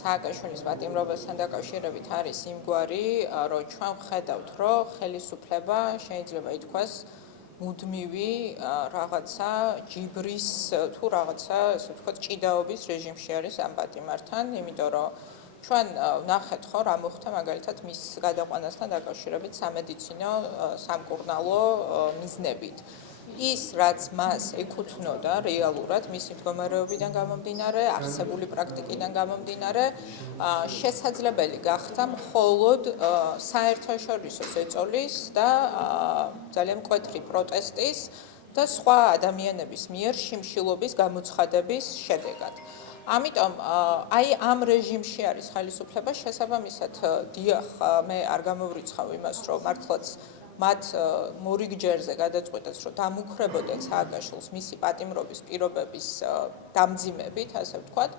სააკაშვილის პატიმრობასთან დაკავშირებით არის იმგვარი, რომ ჩვენ ვხედავთ, რომ ხელისუფლება შეიძლება ითქვას მუდმივი რაღაცა ჯიბრის თუ რაღაცა, ასე ვთქვათ, ჭიდაობის რეჟიმში არის ამ პატიმართან, იმიტომ რომ ჩვენ ვნახეთ ხო რა მოხდა მაგალითად მის გადაყვანასთან დაკავშირებით სამედიცინო სამკურნალო მიზნებით. ის რაც მას ეკუთვნოდა რეალურად მისი მდგომარეობიდან გამომდინარე, არსებული პრაქტიკიდან გამომდინარე, შესაძლებელი გახდა მხოლოდ საერთაშორისო ზეწოლის და ძალიან მკვეთრი პროტესტის და სხვა ადამიანების მიერ შიმშილობის გამოცხადების შედეგად. ამიტომ აი ამ რეჟიმში არის ხელისუფლება, შესაბამისად დიახ, მე არ გამოვრიცხავ იმას, რომ მართლაც მათ მორიგჯერზე გადაწყვიტეს, რომ დამუქრებოდნენ სააკაშვილს მისი პატიმრობის პირობების დამძიმებით, ასე ვთქვათ,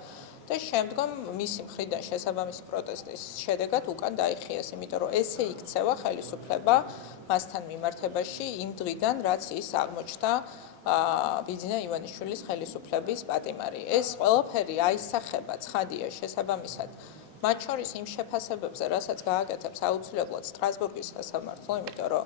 და შემდგომ მისი მხრიდან შესაბამისი პროტესტის შედეგად უკან დაიხიეს, იმიტომ რომ ესე იქცევა ხელისუფლება მასთან მიმართებაში იმ დღიდან, რაც ის აღმოჩნდა ბიძინა ივანიშვილის ხელისუფლების პატიმარი. ეს ყველაფერი აისახება ცხადია შესაბამისად მათ შორის იმ შეფასებებზე, რასაც გააკეთებს აუცილებლად სტრასბურგის სასამართლო, იმიტომ რომ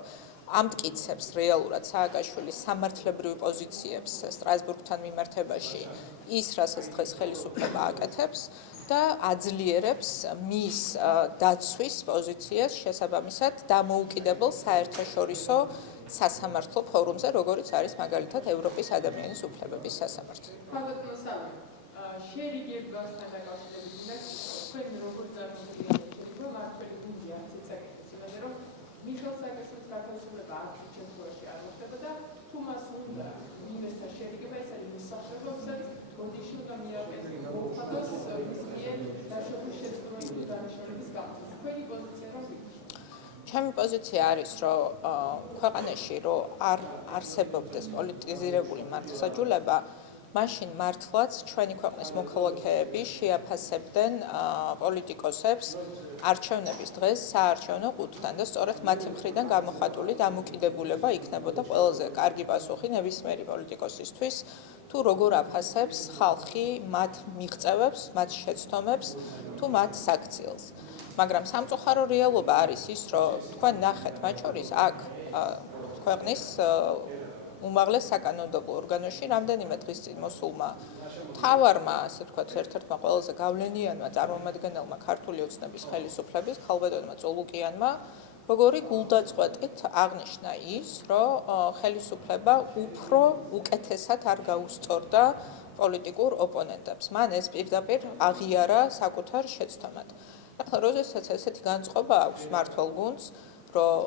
ამტკიცებს რეალურად სააკაშვილის სამართლებრივ პოზიციებს სტრასბურგთან მიმართებაში ის, რასაც დღეს ხელისუფლება აკეთებს და აძლიერებს მის დაცვის პოზიციას შესაბამისად დამოუკიდებელ საერთაშორისო სასამართლო ფორუმზე, როგორც არის მაგალითად ევროპის ადამიანის უფლებების სასამართლო. თქვენ როგორც წარმოგვიდგენთ, რომ მართველი გუნდი არც იცაკეთებს იმაზე, რომ მიხეილ სააკაშვილის გარდაცვალება არც შემთხვევაში არ მოხდება და თუ მას უნდა მიმესთა შერიგება, ეს არის მის სახელმწიფოსაც გონდიში უნდა მიაყენოს მოუხადოს მის მიერ დაშოვის შეცდომების დანიშნულების გამო. თქვენი პოზიცია რა ვიქნა? ჩემი პოზიცია არის, რომ ქვეყანაში რომ არ არსებობდეს პოლიტიზირებული მართლმსაჯულება, მაშინ მართლაც ჩვენი ქვეყნის მოქალაქეები შეაფასებდნენ პოლიტიკოსებს არჩევნების დღეს საარჩევნო ყუთთან და სწორედ მათი მხრიდან გამოხატული დამოკიდებულება იქნებოდა ყველაზე კარგი პასუხი ნებისმიერი პოლიტიკოსისთვის, თუ როგორ აფასებს ხალხი მათ მიღწევებს, მათ შეცდომებს, თუ მათ საქციელს. მაგრამ სამწუხარო რეალობა არის ის, რომ თქვენ ნახეთ, მათ შორის აქ ქვეყნის უმაღლეს საკანონმდებლო ორგანოში რამდენიმე დღის წინ მოსულმა მთავარმა, ასე ვთქვათ, ერთ-ერთმა ყველაზე გავლენიანმა წარმომადგენელმა ქართული ოცნების ხელისუფლების ქალბატონმა წოლუკიანმა, როგორი გულდაწყვეტით აღნიშნა ის, რომ ხელისუფლება უფრო უკეთესად არ გაუსწორდა პოლიტიკურ ოპონენტებს. მან ეს პირდაპირ აღიარა საკუთარ შეცდომად. ახლა როდესაც ესეთი განწყობა აქვს მმართველ გუნდს, რომ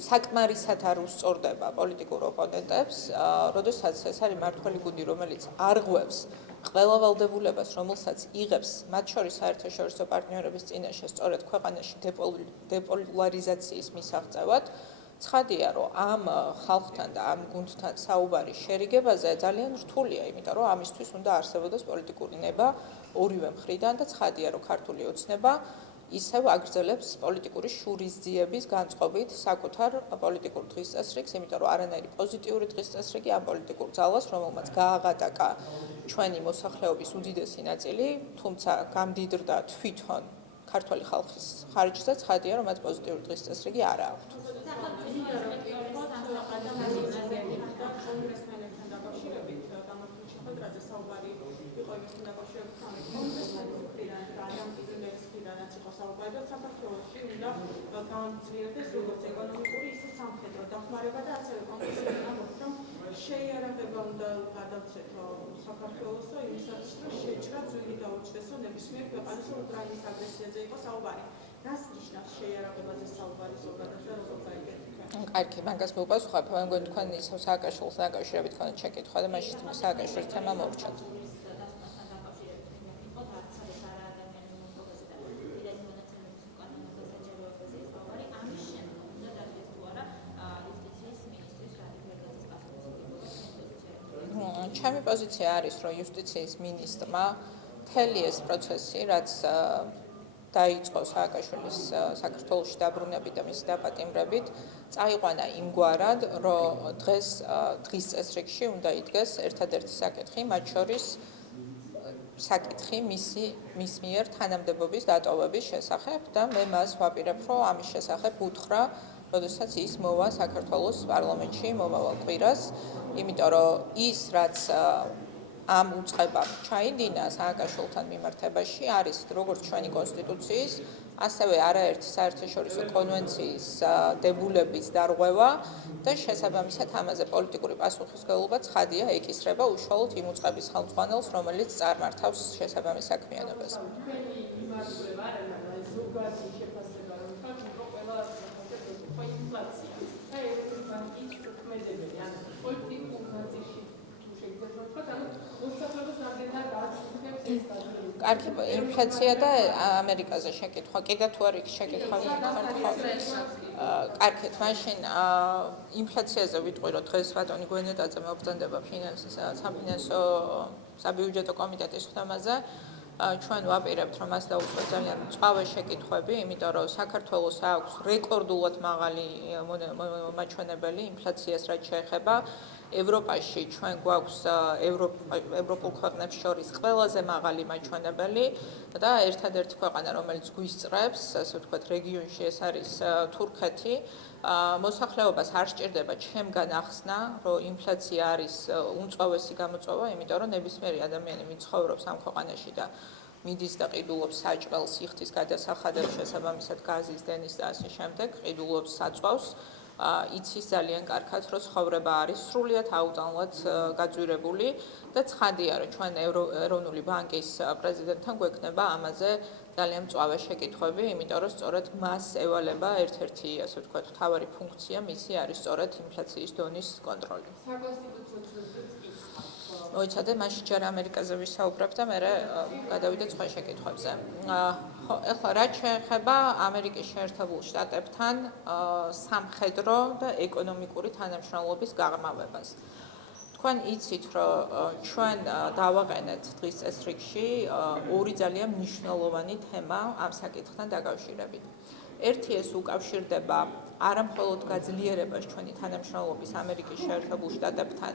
საკმარისად არ უსწორდება პოლიტიკურ ოპონენტებს, როდესაც ეს არის მმართველი გუნდი, რომელიც არღვევს ყველა ვალდებულებას, რომელსაც იღებს მათ შორის საერთაშორისო პარტნიორების წინაშე სწორედ ქვეყანაში დეპოლარიზაციის მისაღწევად, ცხადია, რომ ამ ხალხთან და ამ გუნდთან საუბარი შერიგებაზე ძალიან რთულია, იმიტომ რომ ამისთვის უნდა არსებობდეს პოლიტიკური ნება ორივე მხრიდან და ცხადია, რომ ქართული ოცნება ისევ აგრძელებს პოლიტიკური შურისძიების განწყობით საკუთარ პოლიტიკურ დღესწესრიგს, იმიტომ რომ არანაირი პოზიტიური დღესწესრიგი ამ პოლიტიკურ ძალას, რომელმაც გააღატაკა ჩვენი მოსახლეობის უდიდესი ნაწილი, თუმცა გამდიდრდა თვითონ ქართული ხალხის ხარჯზე, ცხადია, რომ მათ პოზიტიური დღესწესრიგი არ აქვთ. საქართველოში უნდა განცდილდეს როგორც ეკონომიკური, ისე სამხედრო დახმარება და ასევე კონკრეტულად ამბობთ, რომ შეიარაღება უნდა გადავცეთ საქართველოს და იმისაც, რომ შეჭრა ძველი დაუჩნდეს, რომ ნებისმიერ ქვეყანას უკრაინის აგრესიაზე იყო საუბარი. რას ნიშნავს შეიარაღებაზე საუბარი ზოგადად და როგორ გაიგეთ? კარგი, მაგას მოვპასუხებ, მე მგონი თქვენ ისევ სააკაშვილს დაკავშირებით გქონდათ შეკითხვა და მაშინ სააკაშვილის თემა მოვრჩათ. ჩემი პოზიცია არის, რომ იუსტიციის მინისტრმა მთელი ეს პროცესი, რაც დაიწყო სააკაშვილის საქართველოში დაბრუნებით და მისი დაპატიმრებით, წაიყვანა იმგვარად, რომ დღის წესრიგში უნდა იდგეს ერთადერთი საკითხი, მათ შორის საკითხი მის მიერ თანამდებობის დატოვების შესახებ და მე მას ვაპირებ, რომ ამის შესახებ უთხრა, როდესაც ის მოვა საქართველოს პარლამენტში მომავალ კვირას, იმიტომ რომ ის რაც ამ უწყებამ ჩაიდინა სააკაშვილთან მიმართებაში არის როგორც ჩვენი კონსტიტუციის, ასევე არაერთი საერთაშორისო კონვენციის დებულების დარღვევა და შესაბამისად ამაზე პოლიტიკური პასუხისმგებლობა ცხადია ეკისრება უშუალოდ იმ უწყების ხელმძღვანელს, რომელიც წარმართავს შესაბამის საქმიანობას. კარგი, ინფლაცია და ამერიკაზე შეკითხვა, კიდე თუ არის შეკითხვა კარგით, მაშინ ინფლაციაზე ვიტყვი, რომ დღეს ბატონი გვენეტაძე მოგზანდება საფინანსო საბიუჯეტო კომიტეტის ხდომაზე. ჩვენ ვაპირებთ, რომ მას დაუწყოთ ძალიან მწვავე შეკითხვები, იმიტომ რომ საქართველოს აქვს რეკორდულად მაღალი მაჩვენებელი ინფლაციას რაც შეეხება. ევროპაში ჩვენ გვაქვს ევროპულ ქვეყნებს შორის ყველაზე მაღალი მაჩვენებელი და ერთადერთი ქვეყანა, რომელიც გვისწრებს, ასე ვთქვათ, რეგიონში ეს არის თურქეთი. მოსახლეობას არ სჭირდება ჩემგან ახსნა, რომ ინფლაცია არის უმწვავესი გამოწვევა, იმიტომ რომ ნებისმიერი ადამიანი მიცხოვრობს ამ ქვეყანაში და მიდის და ყიდულობს საჭმელს, იხდის გადასახადებს, შესაბამისად გაზის, დენის და ასე შემდეგ, ყიდულობს საწვავს. იცის ძალიან კარგად, რომ ცხოვრება არის სრულიად აუტანლად გაძვირებული და ცხადია, რომ ჩვენ ეროვნული ბანკის პრეზიდენტთან გვექნება ამაზე ძალიან მწვავე შეკითხვები, იმიტომ რომ სწორედ მას ევალება ერთ-ერთი, ასე ვთქვათ, მთავარი ფუნქცია მისი არის სწორედ ინფლაციის დონის კონტროლი. მოიცადე, მაშინ ჯერ ამერიკაზე ვისაუბრებ და მე გადავიდეთ სხვა შეკითხვებზე. ეხლა რაც შეეხება ამერიკის შეერთებულ შტატებთან სამხედრო და ეკონომიკური თანამშრომლობის გაღრმავებას. თქვენ იცით, რომ ჩვენ დავაყენეთ დღის წესრიგში ორი ძალიან მნიშვნელოვანი თემა ამ საკითხთან დაკავშირებით. ერთი ეს უკავშირდება არამხოლოდ გაძლიერებას ჩვენი თანამშრომლობის ამერიკის შეერთებულ შტატებთან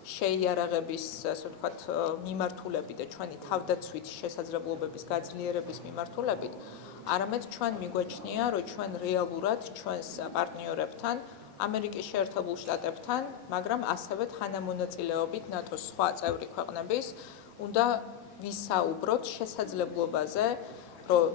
შეიარაღების, ასე ვთქვათ, მიმართულებით და ჩვენი თავდაცვით შესაძლებლობების გაძლიერების მიმართულებით, არამედ ჩვენ მიგვაჩნია, რომ ჩვენ რეალურად ჩვენს პარტნიორებთან, ამერიკის შეერთებულ შტატებთან, მაგრამ ასევე თანამონაწილეობით ნატოს სხვა წევრი ქვეყნების უნდა ვისაუბროთ შესაძლებლობაზე, რომ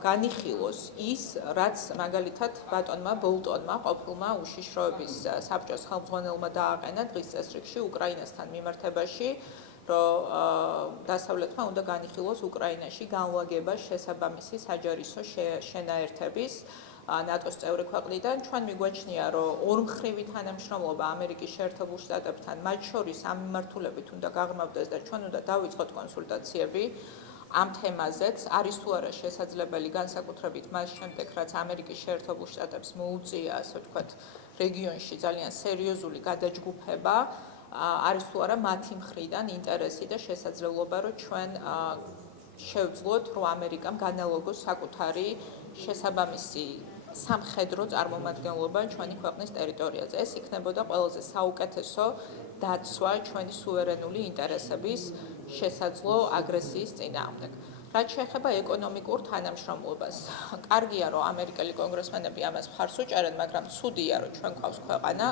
განიხილოს ის, რაც მაგალითად ბატონმა ბოლტონმა, ყოფილმა უშიშროების საბჭოს ხელმძღვანელმა დააყენა დღის წესრიგში უკრაინასთან მიმართებაში, რომ დასავლეთმა უნდა განიხილოს უკრაინაში განლაგება შესაბამისი საჯარისო შენაერთების ნატოს წევრი ქვეყნიდან. ჩვენ მიგვაჩნია, რომ ორმხრივი თანამშრომლობა ამერიკის შეერთებულ შტატებთან, მათ შორის ამ მიმართულებით უნდა გაღრმავდეს და ჩვენ უნდა დავიწყოთ კონსულტაციები ამ თემაზეც. არის თუ არა შესაძლებელი განსაკუთრებით მას შემდეგ, რაც ამერიკის შეერთებულ შტატებს მოუწია, ასე ვთქვათ, რეგიონში ძალიან სერიოზული გადაჯგუფება, არის თუ არა მათი მხრიდან ინტერესი და შესაძლებლობა, რომ ჩვენ შევძლოთ, რომ ამერიკამ განალოგოს საკუთარი შესაბამისი სამხედრო წარმომადგენლობა ჩვენი ქვეყნის ტერიტორიაზე. ეს იქნებოდა ყველაზე საუკეთესო დაცვა ჩვენი სუვერენული ინტერესების შესაძლო აგრესიის წინააღმდეგ. რაც შეეხება ეკონომიკურ თანამშრომლობას, კარგია, რომ ამერიკელი კონგრესმენები ამას მხარს უჭერენ, მაგრამ ცუდია, რომ ჩვენ გვყავს ქვეყანა,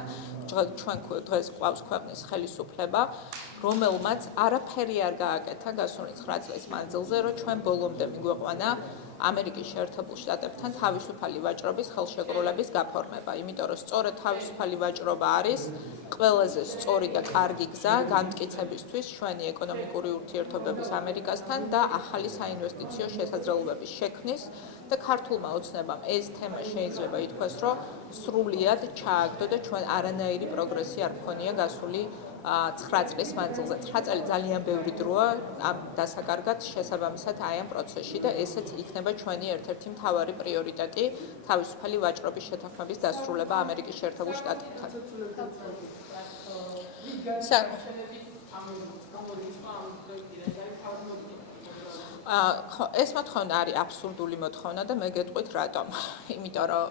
ჩვენ დღეს გვყავს ქვეყნის ხელისუფლება, რომელმაც არაფერი არ გააკეთა გასული 9 წლის მანძილზე, რომ ჩვენ ბოლომდე მიგვეყვანა ამერიკის შეერთებულ შტატებთან თავისუფალი ვაჭრობის ხელშეკრულების გაფორმება, იმიტომ რომ სწორედ თავისუფალი ვაჭრობა არის ყველაზე სწორი და კარგი გზა განმტკიცებისთვის ჩვენი ეკონომიკური ურთიერთობების ამერიკასთან და ახალი საინვესტიციო შესაძლებლობების შექმნის და ქართულმა ოცნებამ ეს თემა შეიძლება ითქვას, რომ სრულიად ჩააგდო და ჩვენ არანაირი პროგრესი არ გქონია გასული 9 წლის მანძილზე. 9 წელი ძალიან ბევრი დროა ამ დასაკარგად შესაბამისად აი ამ პროცესში და ესეც იქნება ჩვენი ერთ-ერთი მთავარი პრიორიტეტი თავისუფალი ვაჭრობის შეთანხმების დასრულება ამერიკის შეერთებულ შტატებთან. ეს მოთხოვნა არის აბსურდული მოთხოვნა და მე გეტყვით რატომ. იმიტომ რომ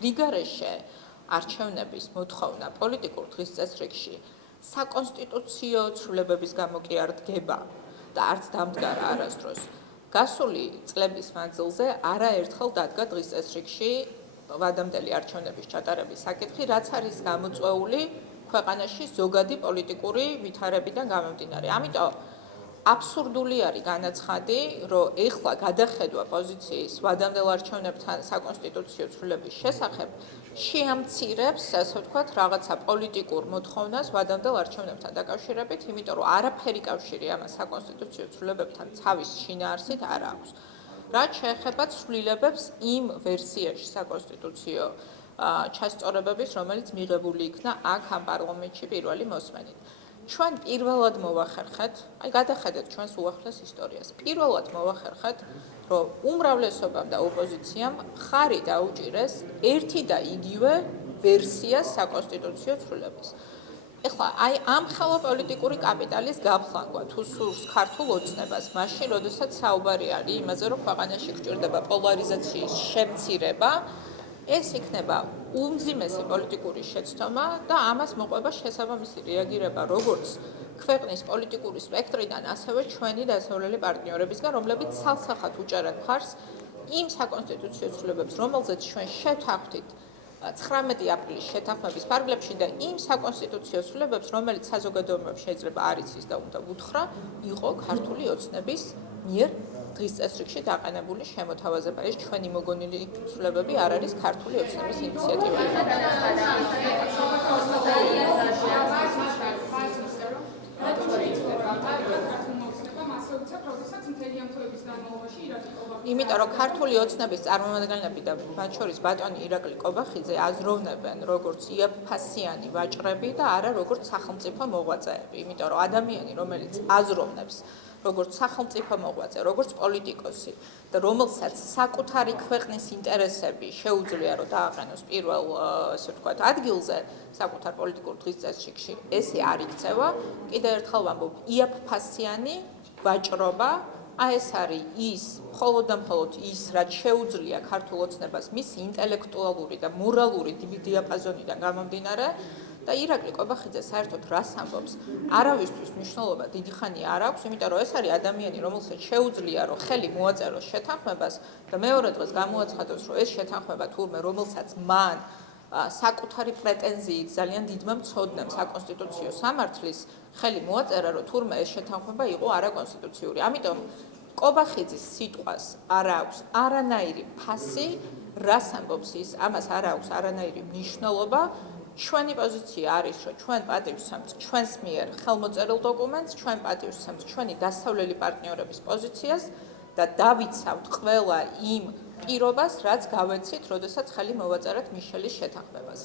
რიგარეშე არჩევნების მოთხოვნა პოლიტიკურ დღის წესრიგში საკონსტიტუციო ცვლილებების გამო კი არ დგება, და არც დამდგარა არასდროს. გასული წლების მანძილზე არაერთხელ დადგა დღის წესრიგში ვადამდელი არჩევნების ჩატარების საკითხი, რაც არის გამოწვეული ქვეყანაში ზოგადი პოლიტიკური ვითარებიდან გამომდინარე. ამიტომ აბსურდული არის განაცხადი, რომ ეხლა გადახედვა პოზიციის ვადამდელ არჩევნებთან საკონსტიტუციო ცვლილების შესახებ შეამცირებს, ასე ვთქვათ, რაღაცა პოლიტიკურ მოთხოვნას ვადამდელ არჩევნებთან დაკავშირებით, იმიტომ რომ არაფერი კავშირი ამას საკონსტიტუციო ცვლილებებთან თავის შინაარსით არ აქვს. რაც შეეხება ცვლილებებს იმ ვერსიაში საკონსტიტუციო ჩასწორებების, რომელიც მიღებული იქნა აქ ამ პარლამენტში პირველი მოსმენით. ჩვენ პირველად მოვახერხეთ, გადახედეთ ჩვენს უახლეს ისტორიას. პირველად მოვახერხეთ, რომ უმრავლესობამ და ოპოზიციამ მხარი დაუჭირეს ერთი და იგივე ვერსიას საკონსტიტუციო ცვლილების. ეხლა ამ ხელა პოლიტიკური კაპიტალის გაფლანგვა თუ სურს ქართულ ოცნებას, მაშინ, როდესაც საუბარი არის იმაზე, რომ ქვეყანაში გჭირდება პოლარიზაციის შემცირება, ეს იქნება უმძიმესი პოლიტიკური შეცდომა და ამას მოყვება შესაბამისი რეაგირება როგორც ქვეყნის პოლიტიკური სპექტრიდან, ასევე ჩვენი დასავლელი პარტნიორებისგან, რომლებიც ცალსახად უჭერენ მხარს იმ საკონსტიტუციო ცვლილებებს, რომელზეც ჩვენ შევთანხმდით 19 აპრილის შეთანხმების ფარგლებში და იმ საკონსტიტუციო ცვლილებებს, რომელიც საზოგადოებამ შეიძლება არ იცის და უნდა უთხრა, იყო ქართული ოცნების მიერ დღის წესრიგში დაყენებული შემოთავაზება. ეს ჩვენი მოგონილი ცვლილებები არ არის ქართული ოცნების ინიციატივა. იმიტომ რომ ქართული ოცნების წარმომადგენლები და მათ შორის ბატონი ირაკლი კობახიძე აზროვნებენ როგორც იაფფასიანი ვაჭრები და არა როგორც სახელმწიფო მოღვაწეები. იმიტომ რომ ადამიანი, რომელიც აზროვნებს როგორც სახელმწიფო მოღვაწე, როგორც პოლიტიკოსი და რომელსაც საკუთარი ქვეყნის ინტერესები შეუძლია რომ დააყენოს პირველ, ასე ვთქვათ, ადგილზე საკუთარ პოლიტიკურ დღის წესრიგში, ესე არ იქცევა. კიდევ ერთხელ ვამბობ, იაფფასიანი ვაჭრობა, ეს არის ის, მხოლოდ და მხოლოდ ის, რაც შეუძლია ქართულ ოცნებას მისი ინტელექტუალური და მორალური დიაპაზონიდან გამომდინარე და ირაკლი კობახიძე საერთოდ რას ამბობს, არავისთვის მნიშვნელობა დიდი ხანი არ აქვს, იმიტომ რომ ეს არის ადამიანი, რომელსაც შეუძლია რომ ხელი მოაწეროს შეთანხმებას და მეორე დღეს გამოაცხადოს, რომ ეს შეთანხმება თურმე რომელსაც მან საკუთარი პრეტენზიით ძალიან დიდმა მცოდნემ საკონსტიტუციო სამართლის ხელი მოაწერა, რომ თურმე ეს შეთანხმება იყო არაკონსტიტუციური. ამიტომ კობახიძის სიტყვას არ აქვს არანაირი ფასი, რას ამბობს ის, ამას არ აქვს არანაირი მნიშვნელობა. ჩვენი პოზიცია არის, რომ ჩვენ პატივს ვსვამთ ჩვენს მიერ ხელმოწერილ დოკუმენტს, ჩვენ პატივს ვსვამთ ჩვენი დასავლელი პარტნიორების პოზიციას და დავიცავთ ყველა იმ პირობას, რაც გავეცით, როდესაც ხელი მოვაწერეთ მიშელის შეთანხმებას.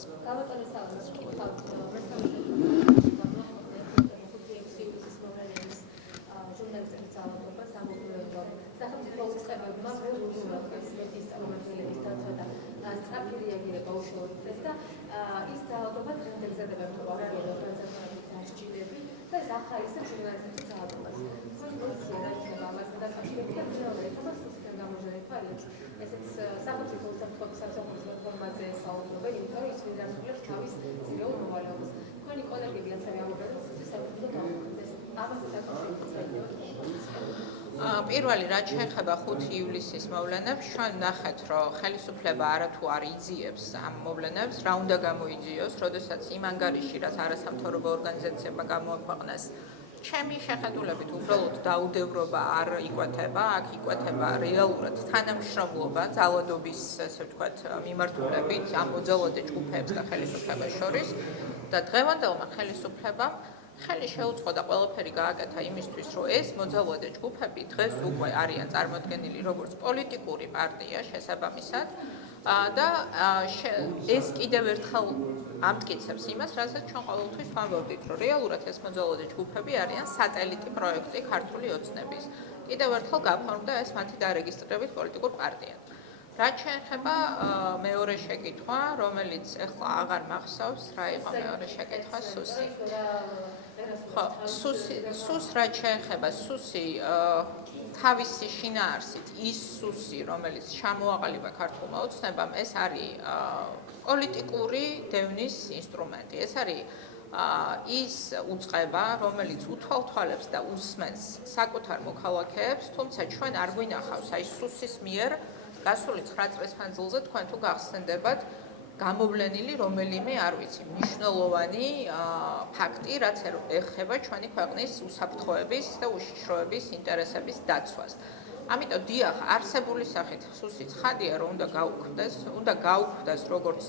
ის ძალადობა დღემდე თუ არ არის ორგანიზაციის დასჯილები და ეს ახალისებს ჟურნალისტების ძალადობას. თქვენი პოზიცია რა იქნება ამასთან დაკავშირებით და მეორე ეხება სუსტენ გამოჟღერებით არის. ესეც სახელმწიფო უსაფრთხოების სამსახურის რეფორმაზე საუბრობენ, იმიტომ რომ ის ვინდასრულებს თავის ძირეულ მოვალეობას. თქვენი კოლეგები ასევე ამბობენ, რომ სუსტი საფრთხო დაუხდეს. ამაზე დაკავშირებით პირველი რაც შეეხება 5 ივლისის მოვლენებს, ჩვენ ნახეთ, რომ ხელისუფლება არათუ არ იძიებს ამ მოვლენებს, რა უნდა გამოიძიოს, როდესაც იმ ანგარიში, რაც არასამთავრობო ორგანიზაციებმა გამოაქვეყნეს, ჩემი შეხედულებით უბრალოდ დაუდევრობა არ იკვეთება, აქ იკვეთება რეალურად თანამშრომლობა ძალადობის, ასე ვთქვათ, მიმართულებით ამ მოძალადე ჯგუფებს და ხელისუფლებას შორის და დღევანდელმა ხელისუფლებამ ხელი შეუწყო და ყველაფერი გააკეთა იმისთვის, რომ ეს მოძალადე ჯგუფები დღეს უკვე არიან წარმოდგენილი როგორც პოლიტიკური პარტია შესაბამისად და ეს კიდევ ერთხელ ამტკიცებს იმას, რასაც ჩვენ ყოველთვის ვამბობდით, რომ რეალურად ეს მოძალადე ჯგუფები არიან სატელიტი პროექტი ქართული ოცნების. კიდევ ერთხელ გაფორმდა ეს მათი დარეგისტრირებით პოლიტიკურ პარტიად. რაც შეეხება მეორე შეკითხვა, რომელიც ეხლა აღარ მახსოვს, რა იყო მეორე შეკითხვა, სუსი. ხო, სუს რაც შეეხება, სუსი თავისი შინაარსით, ის სუსი, რომელიც ჩამოაყალიბა ქართულმა ოცნებამ, ეს არის პოლიტიკური დევნის ინსტრუმენტი. ეს არის ის უწყება, რომელიც უთვალთვალებს და უსმენს საკუთარ მოქალაქეებს, თუმცა ჩვენ არ გვინახავს აი სუსის მიერ გასული 9 წლის მანძილზე თქვენ თუ გახსენდებათ გამოვლენილი რომელიმე, არ ვიცი, მნიშვნელოვანი ფაქტი, რაც ეხება ჩვენი ქვეყნის უსაფრთხოების და უშიშროების ინტერესების დაცვას. ამიტომ დიახ, არსებული სახით სუსი ცხადია, რომ უნდა გაუქმდეს როგორც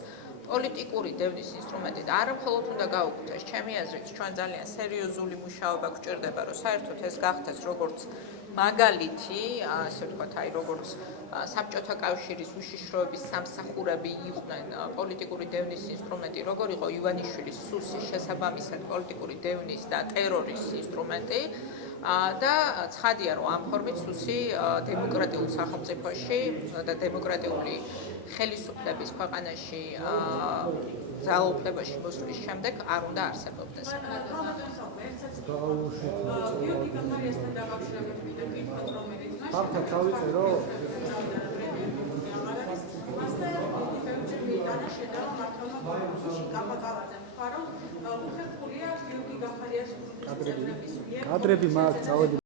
პოლიტიკური დევნის ინსტრუმენტი და არა მხოლოდ უნდა გაუქმდეს, ჩემი აზრით, ჩვენ ძალიან სერიოზული მუშაობა გვჭირდება, რომ საერთოდ ეს გახდეს როგორც მაგალითი, ასე ვთქვათ, აი როგორც საბჭოთა კავშირის უშიშროების სამსახურები იყვნენ პოლიტიკური დევნის ინსტრუმენტი, როგორ იყო ივანიშვილის სუსის შესაბამისად პოლიტიკური დევნის და ტერორის ინსტრუმენტი. და ცხადია, რომ ამ ფორმით სუსი დემოკრატიულ სახელმწიფოში და დემოკრატიული ხელისუფლების ქვეყანაში ძალაუფლებაში მოსვლის შემდეგ არ უნდა არსებობდეს. გიორგი გახარიასთან დაკავშირებით მინდა გითხრათ, რომელიც ფაქტად ჩავიწერო. მასთან ბევრჯერ მიტანა შედარება მართლმა კონკურსში კაპაკალაძე თქვა, რომ უხერხულია გიორგი გახარიაშვილის წევრების მიერ კადრები მაქვს, წავედი